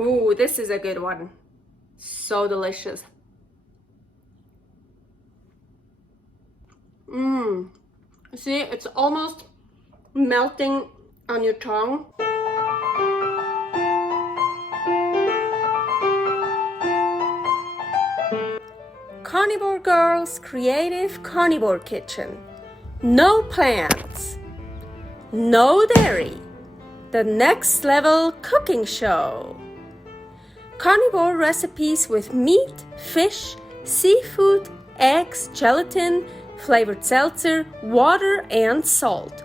Ooh, this is a good one. So delicious. See, it's almost melting on your tongue. Carnivore Girl's Creative Carnivore Kitchen. No plants, no dairy, the next level cooking show. Carnivore recipes with meat, fish, seafood, eggs, gelatin, flavored seltzer, water, and salt.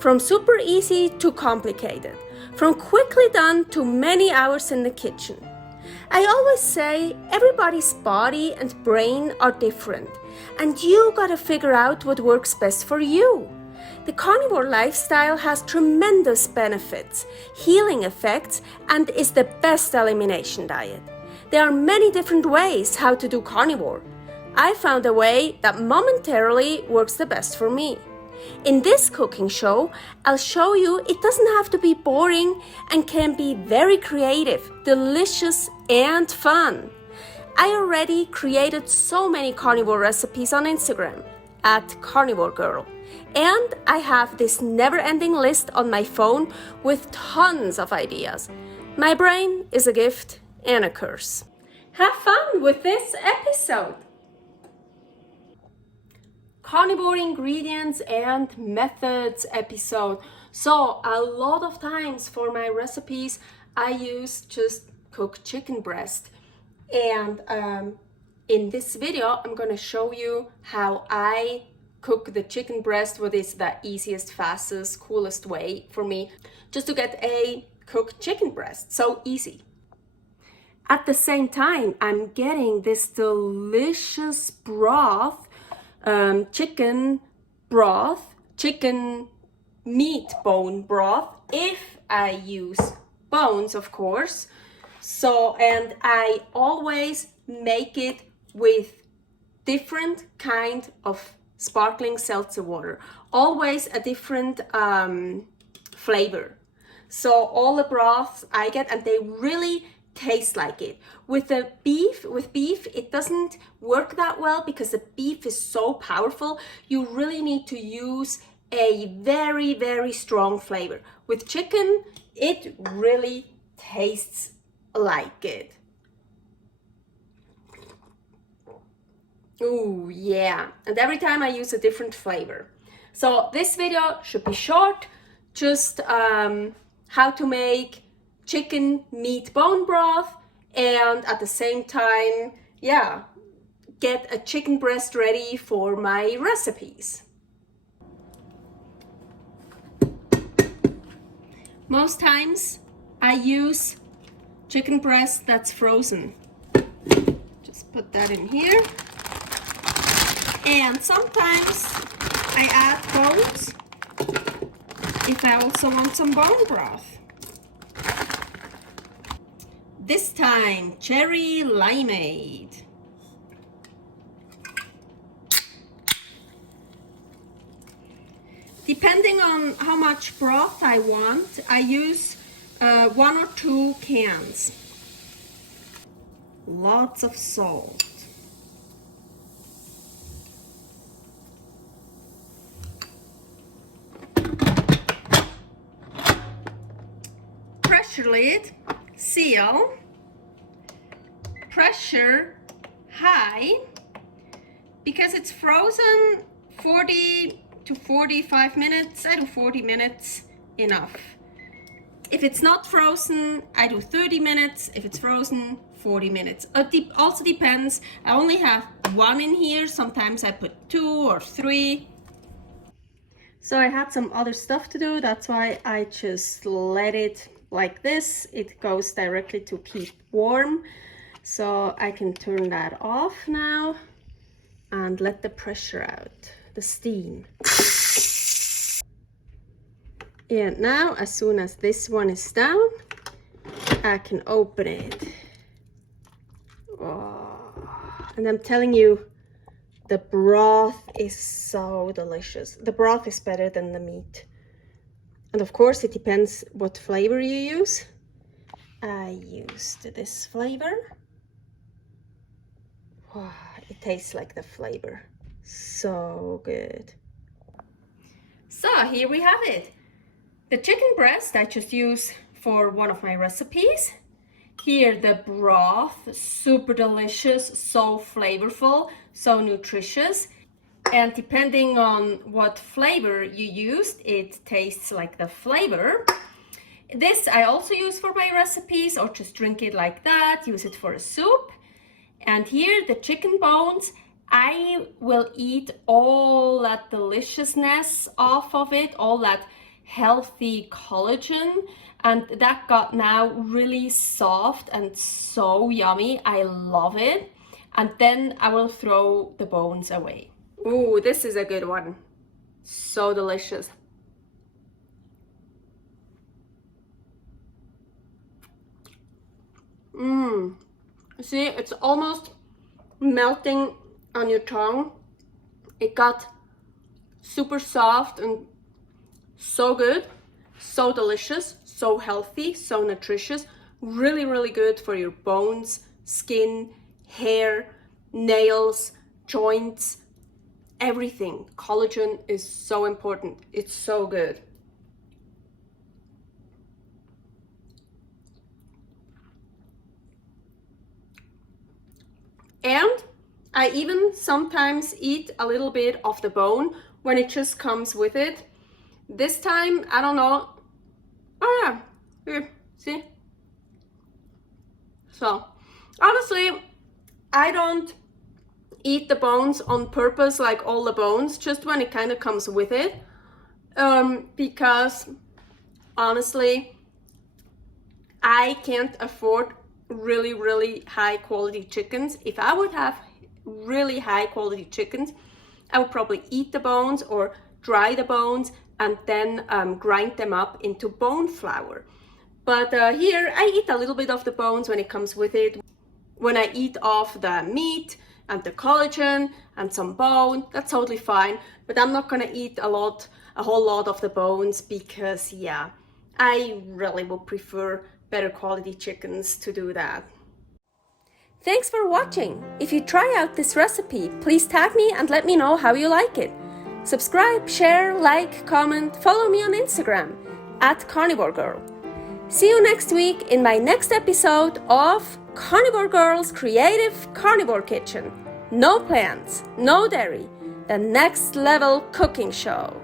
From super easy to complicated, from quickly done to many hours in the kitchen. I always say everybody's body and brain are different, and you gotta figure out what works best for you. The carnivore lifestyle has tremendous benefits, healing effects, and is the best elimination diet. There are many different ways how to do carnivore. I found a way that momentarily works the best for me. In this cooking show, I'll show you it doesn't have to be boring and can be very creative, delicious, and fun. I already created so many carnivore recipes on Instagram at Carnivore Girl, and I have this never-ending list on my phone with tons of ideas. My brain is a gift and a curse. Have fun with this episode. Carnivore ingredients and methods episode. So a lot of times for my recipes I use just cooked chicken breast, and in this video I'm gonna show you how I cook the chicken breast, what is the easiest, fastest, coolest way for me just to get a cooked chicken breast. So easy. At the same time I'm getting this delicious broth, chicken broth, chicken meat bone broth, if I use bones, of course. So, and I always make it with different kind of sparkling seltzer water, always a different flavor. So all the broths I get, and they really taste like it. With beef, it doesn't work that well because the beef is so powerful. You really need to use a very, very strong flavor. With chicken, it really tastes like it. Ooh, yeah. And every time I use a different flavor. So this video should be short, just how to make chicken meat bone broth, and at the same time, yeah, get a chicken breast ready for my recipes. Most times I use chicken breast that's frozen. Just put that in here. And sometimes I add bones if I also want some bone broth. This time, cherry limeade. Depending on how much broth I want, I use 1 or 2 cans. Lots of salt. Pressure lid, seal, pressure high, because it's frozen 40 to 45 minutes. I do 40 minutes, enough. If it's not frozen, I do 30 minutes. If it's frozen, 40 minutes. It also depends. I only have 1 in here. Sometimes I put 2 or 3. So I had some other stuff to do. That's why I just let it like this. It goes directly to keep warm. So I can turn that off now and let the pressure out, the steam. And now, as soon as this one is down, I can open it. Oh, and I'm telling you, the broth is so delicious. The broth is better than the meat. And of course, it depends what flavor you use. I used this flavor. Wow, it tastes like the flavor. So good. So here we have it. The chicken breast I just use for one of my recipes. Here the broth, super delicious, so flavorful, so nutritious. And depending on what flavor you used, it tastes like the flavor. This I also use for my recipes, or just drink it like that, use it for a soup. And here the chicken bones, I will eat all that deliciousness off of it, all that healthy collagen, and that got now really soft and so yummy. I love it. And then I will throw the bones away. Ooh, this is a good one. So delicious. See, it's almost melting on your tongue. It got super soft and so good, so delicious, so healthy, so nutritious. Really, really good for your bones, skin, hair, nails, joints, everything. Collagen is so important. It's so good. And I even sometimes eat a little bit of the bone when it just comes with it. This time, I don't know. Oh yeah, here, see? So, honestly, I don't eat the bones on purpose, like all the bones, just when it kind of comes with it. Because, honestly, I can't afford really, really high quality chickens. If I would have really high quality chickens, I would probably eat the bones or dry the bones and then grind them up into bone flour. But here I eat a little bit of the bones when it comes with it. When I eat off the meat and the collagen and some bone, that's totally fine. But I'm not gonna eat a whole lot of the bones, because yeah, I really would prefer better quality chickens to do that. Thanks for watching. If you try out this recipe, please tag me and let me know how you like it. Subscribe, share, like, comment, follow me on Instagram @CarnivoreGirl. See you next week in my next episode of Carnivore Girl's Creative Carnivore Kitchen. No plants, no dairy, the next level cooking show.